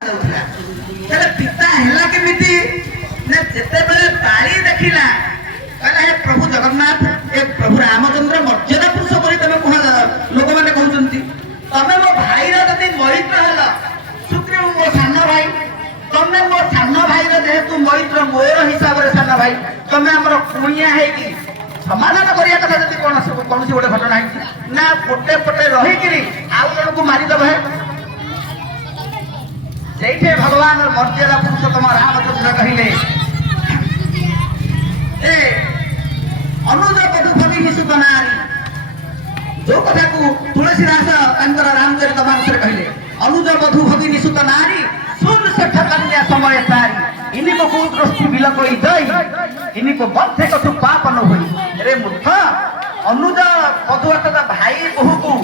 पिता है केमिति जिते बाड़ी देखला कहला हे प्रभु जगन्नाथ ए प्रभु रामचंद्र मर्यादा पुरुष बोली तुम कह लोक मैंने कहते तमें मो भाई रही मैत्र हेल सुग्रीव मो सान भाई तमें मो सान भाई जेहेतु मैत्र मोर हिसाब से सान भाई तमें आम कुणिया है समाधान करिया कथा जब कौन गोटे घटना है ना गोटे पटे रहीकि आउ जन को मारिदेव जैसे भगवान मर्यादा पुरुषोत्तम रामचंद्र कहले अनुज बधु भगी निषुत नारी जो कथा को तुलसीदास रामचरित मानस कहले अनुज बधु भगी निषुत नारी सुन सेठ कन्या समय तारी इन्हीं को खूब दृष्टि बिल कोई दई इन्हीं को बंधे कछु पाप न होई रे मूर्ख अनुज बधु अर्थात भाई बहु को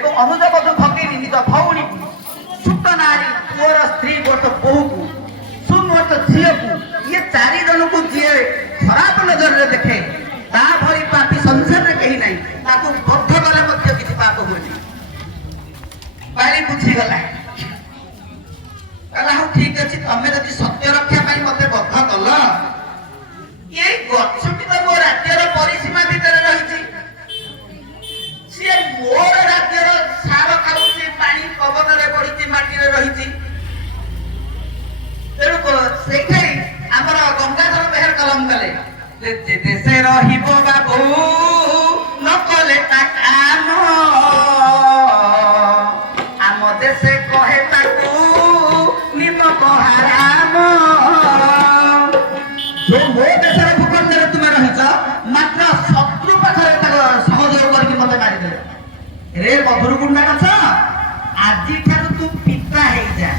एवं अनुज बधु भगी निज भौणी छुट नारी पुअर स्त्री गोट बहु को सुन गोट झील को ये चारि जन को जी खराब नजर रे देखे ता भली पापी संसार रे कहीं नहीं ताको बद्ध गले मध्य किछि पाप होनी बाली बुझी गला कहला हो ठीक अछि तमे जदि सत्य रक्षा पाई मते बद्ध कल ये गछटी तो मो राज्यर परिसीमा भीतर रहिछि से मोर राज्यर सार खाउछि पानी पवन रे पड़िछि माटी रे रहिछि तेणु सेठे आमर गंगाधर बेहर कलम कले जे देशे रहिबो बाबू न कले ता काम आम देशे कहे ताकू निमक हराम जो मो देशर भूखंड रे तुमे रहिछ मात्र शत्रु पाखरे सहयोग करके मते मारि दे रे मधुरकुंडा गछ आजि ठारू तू पिता हे जा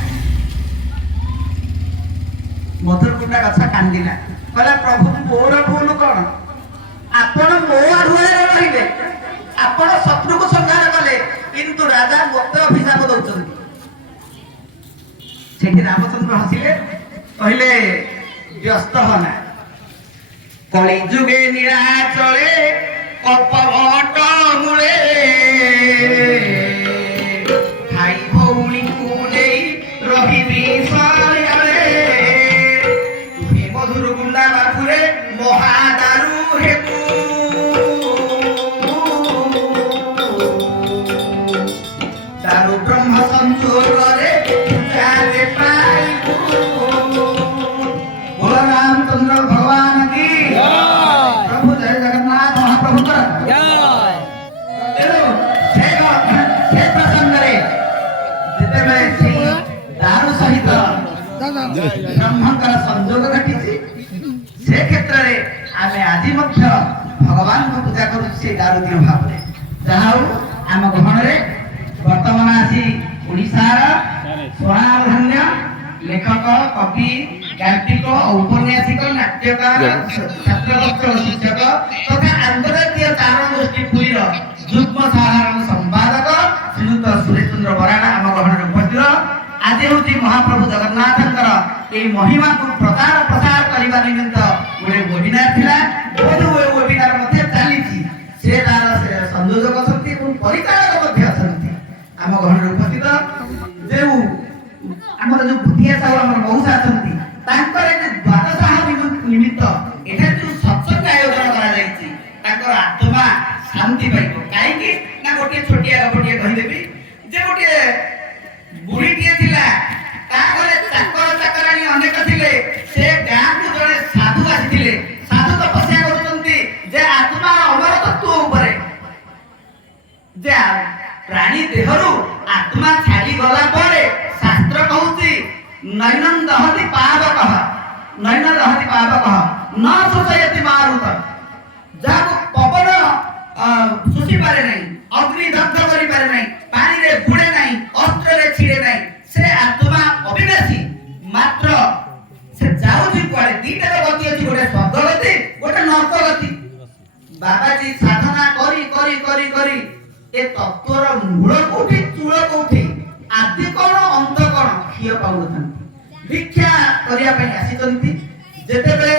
मधुरकुंडा गछ कांदिला कहला प्रभु मोर भूल कौन आपण मो आढ़ुआरे रहिले आपण शत्रु को संहार कले किंतु राजा मते अभिशाप दउछन्ति सेठी रामचंद्र हसिले कहले व्यस्त होना कली जुगे निराचले कल्पवट मूले भाई भौणी को नहीं रहिबी सरियाले तुहे मधुरकुंडा बाखुरे महादारु हेतु दारु ब्रह्म संजोगरे जाले पाइबु बोल रामचंद्र भगवान की प्रभु जय जगन्नाथ महाप्रभु कर दारु सहित ब्रह्मकर संजोग घटी से क्षेत्र में आमे आज भगवान को पूजा करूँ से दारु दिन भाव जहाँ आम गहन वर्तमान आसी ओडिशार स्वनामधन्य लेखक कवि गाल्पिक औपन्यासिक नाट्यकार छात्र शिक्षक तथा अंतर्जातीय चारण गोष्ठी पुरीर युग्म साधारण संपादक श्रीयुक्त सुरेश चंद्र बराड़ा आम गहन उपस्थित आज हूँ महाप्रभु जगन्नाथ ये महिमा को प्रचार प्रसार करने निमित्त गोटे वेबिनार थिला बोध हुए वेबिनार मध्य चली से तार संयोजक अछंती और परिचालक मध्य अछंती आम घर उपस्थित जो आमर जो भूतिया साहू आमर मौसा अछंती तांकर ए द्वादशाह निमित्त एठा जो सत्संग आयोजन करा जायछि तांकर आत्मा शांति पाइबो काहेकि ना गोटे छोटिया गपटिया कहि देबी जे गोटे बुढ़ीटिए थिला ता घरे चाकर चाकराणी अनेक थिले से गाँ को जड़े साधु आसिथिले साधु तपस्या करूछन्ती जे आत्मा अमर तत्व ऊपर जे प्राणी देहरु आत्मा छाड़ी गला परे शास्त्र कहूची नैनं दहति पावकः नैन दहति पावकः न शोषयति मारुत जाको पवन सुसी पारे नहीं अग्नि दग्ध करि पारे नहीं पानी रे बुड़े नहीं अस्त्र रे छिड़े नहीं से आत्मा अविनाशी मात्र से जाउची पड़े दीटा गति अछि गोटे स्वर्ग गति गोटे नरक गति बाबाजी साधना करी करी करी करी ए तत्वर मूल कोठी चूल कोठी आदि कोन अंत कोन खिय पाउलथन भिक्षा करिया पे आसी जंती जेते बेले